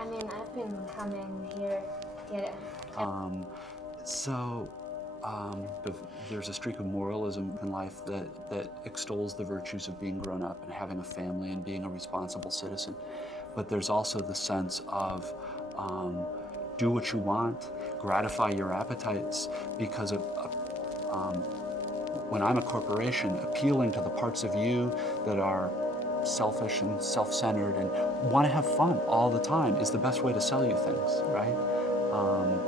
I mean, I've been coming here. Yeah. Um, so there's a streak of moralism in life that extols the virtues of being grown up and having a family and being a responsible citizen. But there's also the sense of do what you want, gratify your appetites, because when I'm a corporation, appealing to the parts of you that are selfish and self-centered and want to have fun all the time is the best way to sell you things, right? And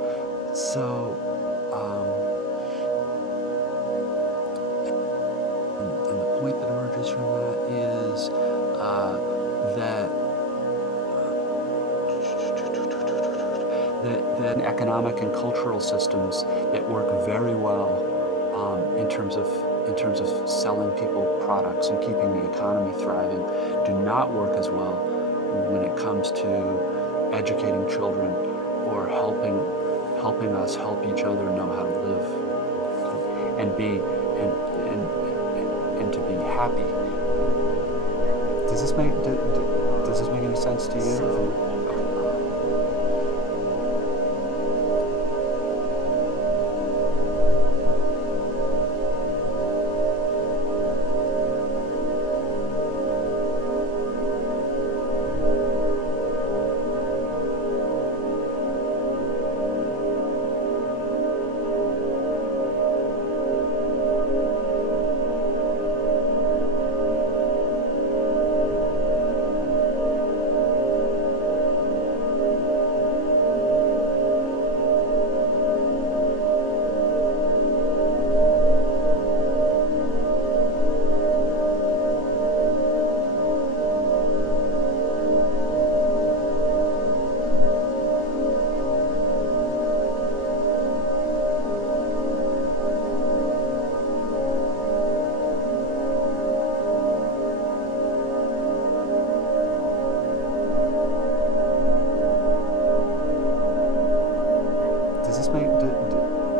the point that emerges from that is that economic and cultural systems that work very well in terms of selling people products and keeping the economy thriving do not work as well when it comes to educating children or helping us help each other know how to live and to be happy. Does this make any sense to you?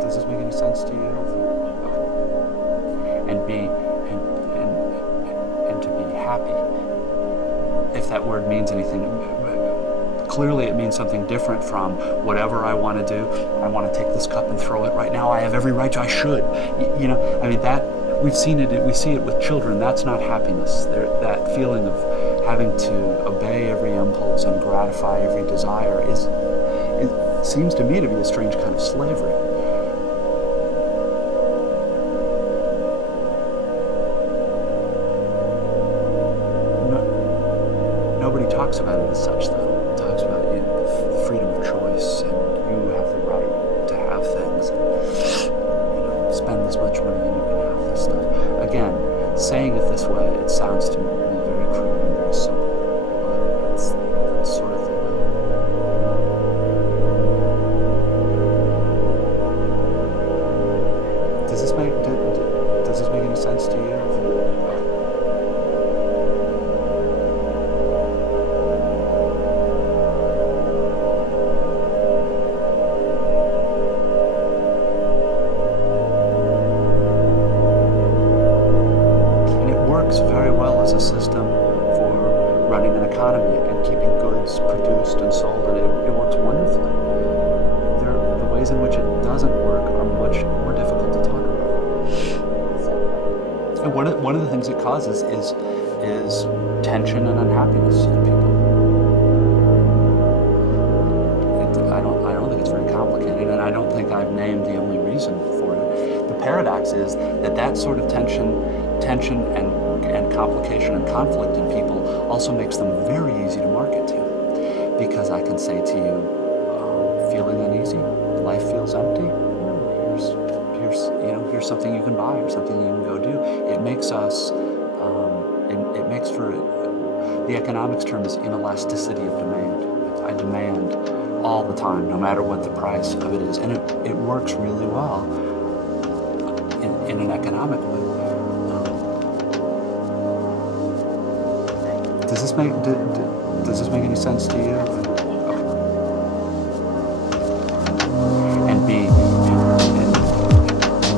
Does this make any sense to you? And to be happy, if that word means anything. Clearly it means something different from whatever I want to do. I want to take this cup and throw it right now. I have every right to. I should. You know, I mean, that we see it with children. That's not happiness. That feeling of having to obey every impulse and gratify every desire it seems to me to be a strange kind of slavery. Nobody talks about it as such, though. It talks about freedom of choice, and you have the right to have things. And, spend this much money and you can have this stuff. Again, saying it this way, it sounds to me very crude and very simple, but that's sort of the way. Does this make any sense to you? Very well as a system for running an economy and keeping goods produced and sold, and it works wonderfully. The ways in which it doesn't work are much more difficult to talk about. And one of the things it causes is tension and unhappiness in people. I don't think it's very complicated, and I don't think I've named the only reason for it. The paradox is that sort of tension and complication and conflict in people also makes them very easy to market to, because I can say to you, feeling uneasy, life feels empty. Here's something you can buy or something you can go do. It makes us. It makes for the economics term is inelasticity of demand. I demand all the time, no matter what the price of it is, and it works really well in an economic way. Does this make any sense to you? And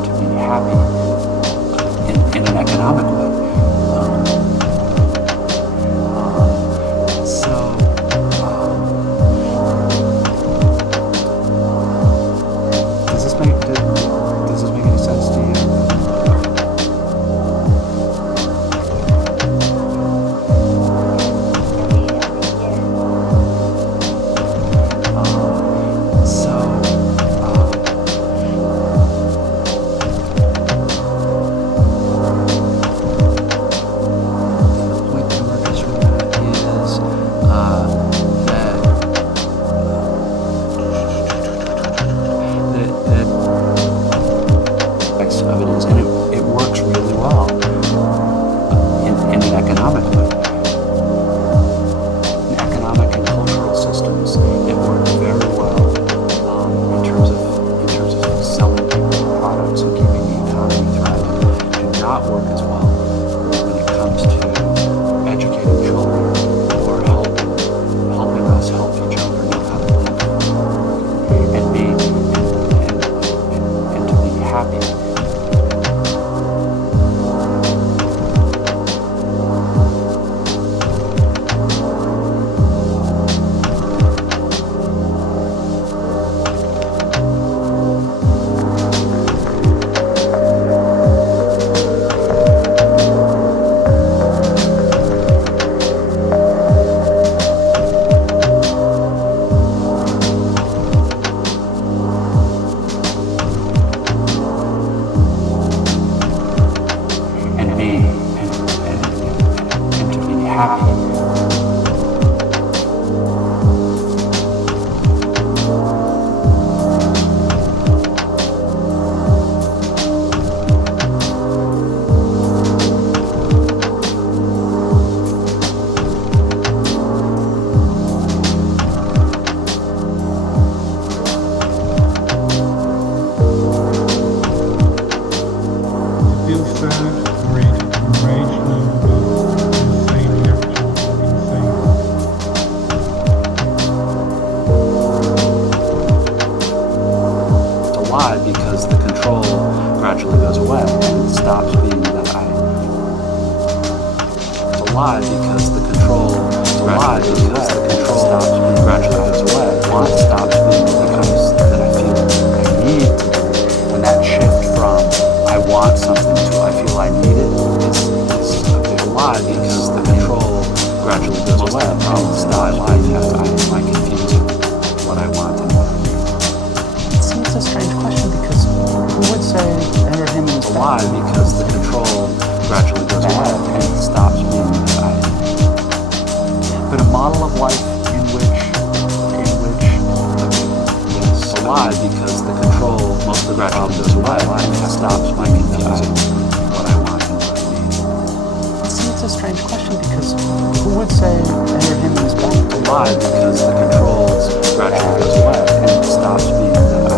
to be happy in an economic way. lie because the control gradually goes away and it stops being that I. It's a lie because the control. It's a lie because the control stops being gradually goes away. Want stops being becomes that I feel I need to do. And that shift from I want something to I feel I need it is a big lie because the control gradually goes away. The problem is that I confusing what I want and what I need. See, it's a strange question because who would say enter him in It's a lie because the control gradually goes away and it stops being that I. But a model of life in which yes, a lie because the control most of the gradually goes away and it stops my confusing what I want and what I need. See, it's a strange question because who would say enter him in his back? A lie because the control gradually goes away and it stops being that I.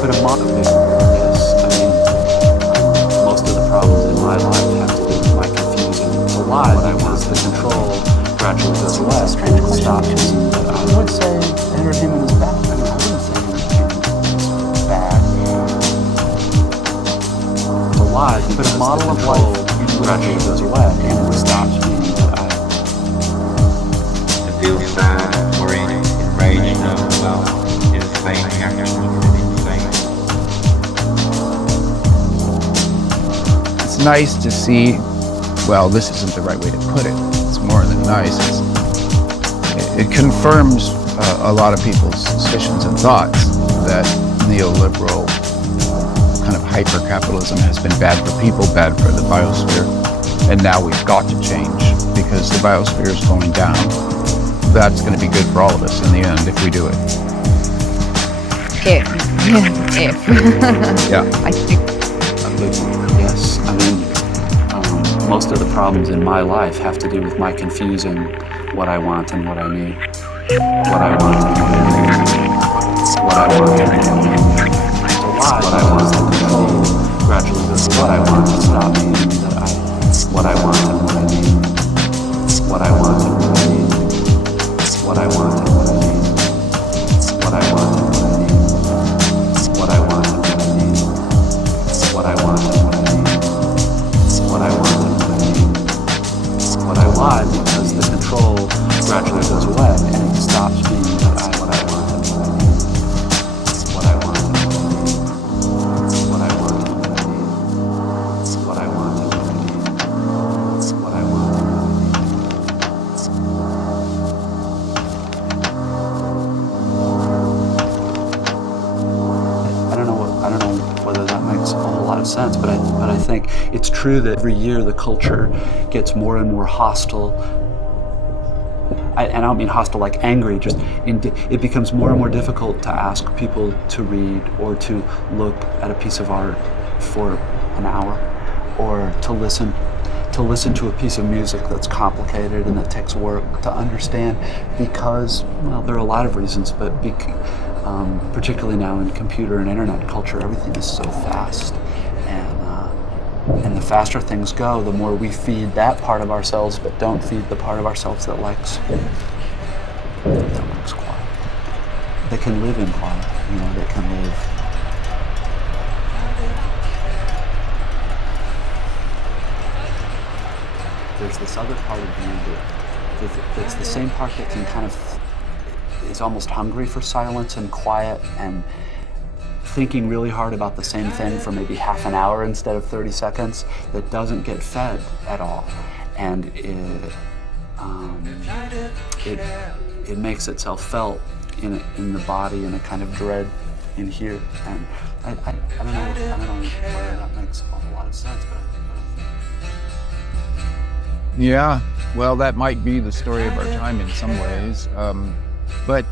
But a model of yes, I mean, most of the problems in my life have to do with my confusing. It's a lie because the control gradually goes away It's a strange and it question stops because being that I. who would say enter him in his back? I mean, I wouldn't say it's bad. It's a lie, but a model of life gradually goes away and it stops being that I. To feel sad or enraged about insane actions and insane. It's nice to see, well, this isn't the right way to put it. It's more than nice. It confirms a lot of people's suspicions and thoughts that neoliberal kind of hyper-capitalism has been bad for people, bad for the biosphere, and now we've got to change because the biosphere is going down. That's going to be good for all of us in the end if we do it. If. Yeah. I think. Yes, I mean, most of the problems in my life have to do with my confusing what I want and what I need. What I want and what I need. What I want and what I need. What I want and control gradually goes what I want to stop being that I. What I want and what I need. What I want and what I need. What I want and what I need. What I want and what I need. What I want and what I need. What I want and what I need. What I want and what I need. What I lie because the control gradually goes away and it stops being that I. What I want and what I need. What I want and what I need. What I want and what I need. What I want and what I need. What I want and what I need. I don't know whether that makes a whole lot of sense, but I think it's true that every year the culture gets more and more hostile. And I don't mean hostile like angry, just it becomes more and more difficult to ask people to read or to look at a piece of art for an hour or to listen to a piece of music that's complicated and that takes work to understand because, well, there are a lot of reasons, but particularly now in computer and internet culture, everything is so fast. And the faster things go, the more we feed that part of ourselves, but don't feed the part of ourselves that likes quiet. That can live in quiet, that can live. There's this other part of you that's the same part that can kind of is almost hungry for silence and quiet and thinking really hard about the same thing for maybe half an hour instead of 30 seconds that doesn't get fed at all. And it makes itself felt in the body in a kind of dread in here. And I don't know whether that makes a whole lot of sense, but Yeah, well, that might be the story of our time in some ways. But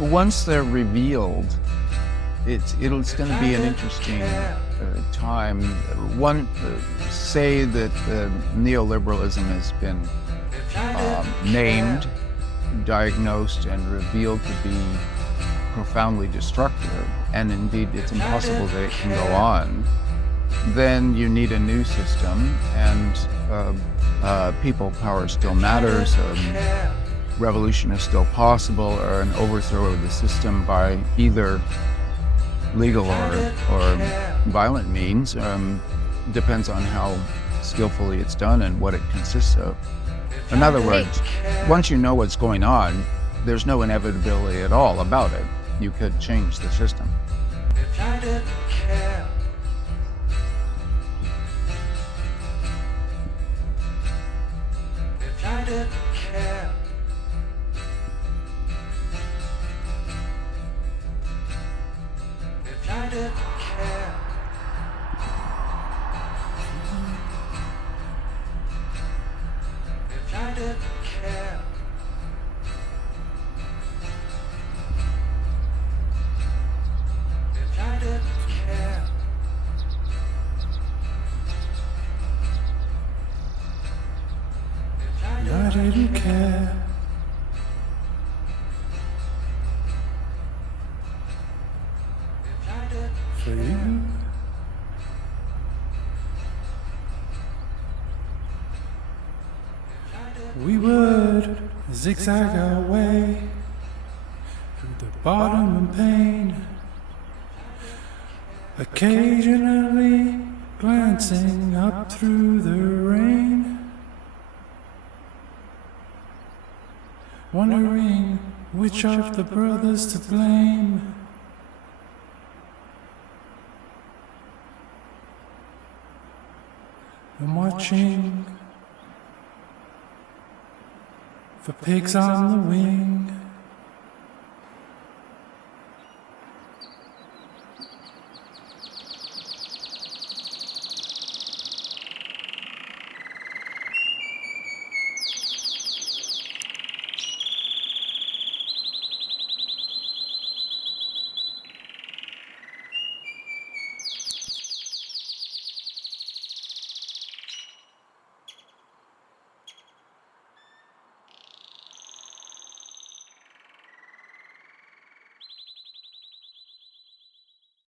once they're revealed, it's going to be an interesting time. One say that neoliberalism has been named, diagnosed, and revealed to be profoundly destructive, and indeed it's impossible that it can go on. Then you need a new system, and people power still matters. Revolution is still possible, or an overthrow of the system by either legal or violent means. Depends on how skillfully it's done and what it consists of. In other words, once you know what's going on, there's no inevitability at all about it. You could change the system. I didn't care. For you. We would zigzag our way through the bottom and pain, occasionally glancing up through the rain, wondering which of the brothers to blame. I'm watching for pigs on the wing.